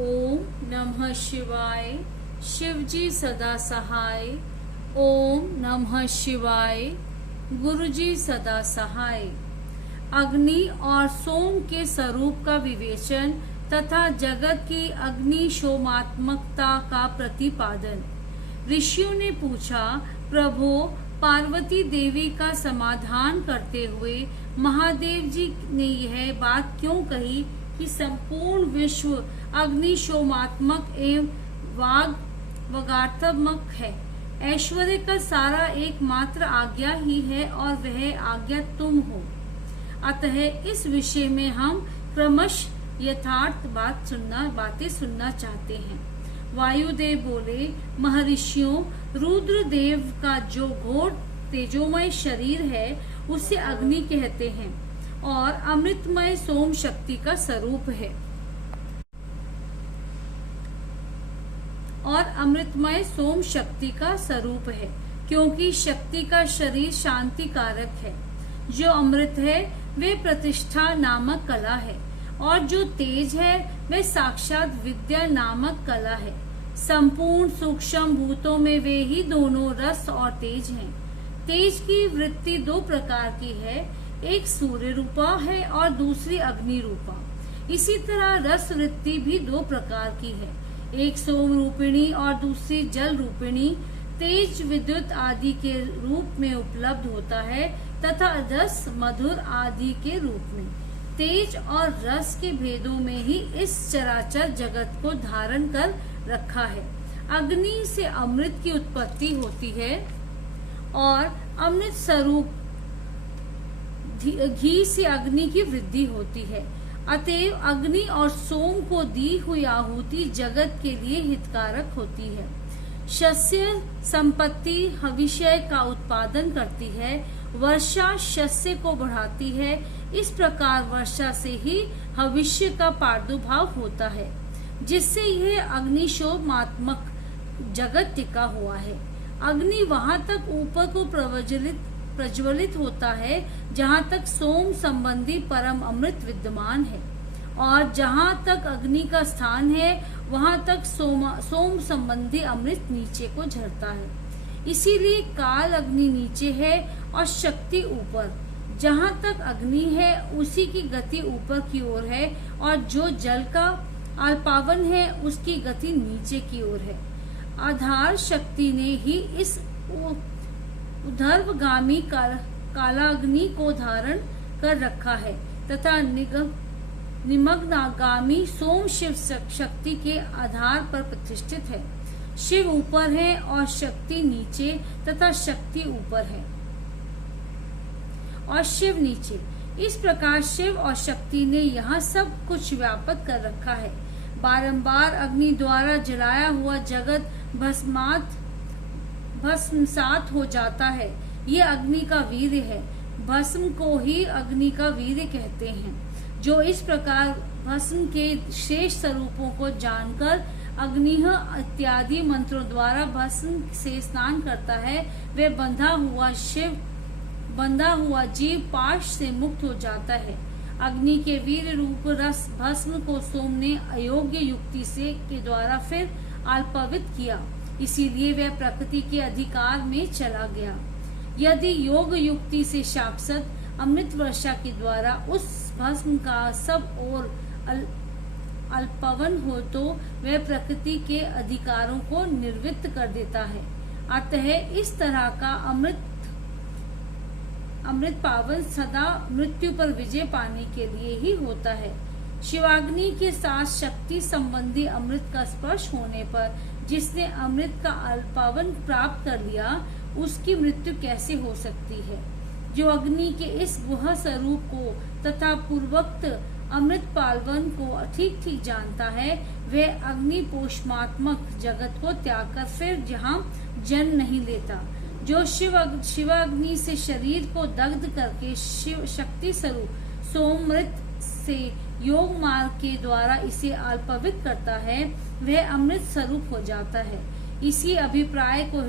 ओम नमः शिवाय। शिवजी सदा सहाय। ओम नमः शिवाय। गुरुजी सदा सहाय। अग्नि और सोम के स्वरूप का विवेचन तथा जगत की अग्निशोमात्मकता का प्रतिपादन। ऋषियों ने पूछा, प्रभु, पार्वती देवी का समाधान करते हुए महादेव जी ने यह बात क्यों कही कि संपूर्ण विश्व अग्निशोमात्मक एवं वागात्मक है। ऐश्वर्य का सारा एकमात्र आज्ञा ही है और वह आज्ञा तुम हो। अतः इस विषय में हम क्रमश यथार्थ बातें सुनना चाहते हैं। वायुदेव बोले, महर्षियों, रुद्रदेव का जो घोर तेजोमय शरीर है उसे अग्नि कहते हैं और अमृतमय सोम शक्ति का स्वरूप है। क्योंकि शक्ति का शरीर शांति कारक है। जो अमृत है वे प्रतिष्ठा नामक कला है और जो तेज है वे साक्षात विद्या नामक कला है। संपूर्ण सूक्ष्म भूतों में वे ही दोनों रस और तेज हैं। तेज की वृत्ति दो प्रकार की है, एक सूर्य रूपा है और दूसरी अग्नि रूपा। इसी तरह रस वृत्ति भी दो प्रकार की है, एक सोम रूपिणी और दूसरी जल रूपिणी। तेज विद्युत आदि के रूप में उपलब्ध होता है तथा रस मधुर आदि के रूप में। तेज और रस के भेदों में ही इस चराचर जगत को धारण कर रखा है। अग्नि से अमृत की उत्पत्ति होती है और अमृत स्वरूप घी से अग्नि की वृद्धि होती है। अतएव अग्नि और सोम को दी हुई आहुति जगत के लिए हितकारक होती है। शस्य संपत्ति हविष्य का उत्पादन करती है, वर्षा शस्य को बढ़ाती है। इस प्रकार वर्षा से ही हविष्य का प्रादुर्भाव होता है, जिससे यह अग्निशोमात्मक जगत टिका हुआ है। अग्नि वहां तक ऊपर को प्रज्वलित होता है जहां तक सोम संबंधी परम अमृत विद्यमान है, और जहां तक अग्नि का स्थान है वहां तक सोम संबंधी अमृत नीचे को झरता है। इसीलिए काल अग्नि नीचे है और शक्ति ऊपर। जहां तक अग्नि है उसी की गति ऊपर की ओर है, और जो जल का अल्पावन है उसकी गति नीचे की ओर है। आधार शक्ति ने ही इस ऊर्ध्वगामी कालाग्नि को धारण कर रखा है तथा निमग्नागामी सोम शिव शक्ति के आधार पर प्रतिष्ठित है। शिव ऊपर है और शक्ति नीचे तथा शक्ति ऊपर है और शिव नीचे। इस प्रकार शिव और शक्ति ने यहाँ सब कुछ व्याप्त कर रखा है। बारंबार अग्नि द्वारा जलाया हुआ जगत भस्मसात हो जाता है। ये अग्नि का वीर्य है। भस्म को ही अग्नि का वीर्य कहते हैं। जो इस प्रकार भस्म के शेष स्वरूपों को जानकर अग्निह इत्यादि मंत्रों द्वारा भस्म से स्नान करता है, वे बंधा हुआ जीव पाश से मुक्त हो जाता है। अग्नि के वीर रूप रस भस्म को सोम ने अयोग्य युक्ति से के द्वारा फिर अल्पवित किया, इसीलिए वह प्रकृति के अधिकार में चला गया। यदि योग युक्ति से साक्षात अमृत वर्षा के द्वारा उस भस्म का सब और अल्पवन हो तो वह प्रकृति के अधिकारों को निर्वृत्त कर देता है। अतः इस तरह का अमृत पावन सदा मृत्यु पर विजय पाने के लिए ही होता है। शिवाग्नि के साथ शक्ति संबंधी अमृत का स्पर्श होने पर जिसने अमृत का अल्पावन प्राप्त कर लिया, उसकी मृत्यु कैसे हो सकती है। जो अग्नि के इस गुह स्वरूप को तथा पूर्वोक्त अमृत पावन को ठीक ठीक जानता है, वह अग्नि पोषमात्मक जगत को त्याग कर फिर जहाँ जन्म नहीं लेता। जो शिवाग्नि से शरीर को दग्ध करके शिव शक्ति स्वरूप सोमृत से योग मार्ग के द्वारा इसे अल्पवित करता है, वह अमृत स्वरूप हो जाता है। इसी अभिप्राय को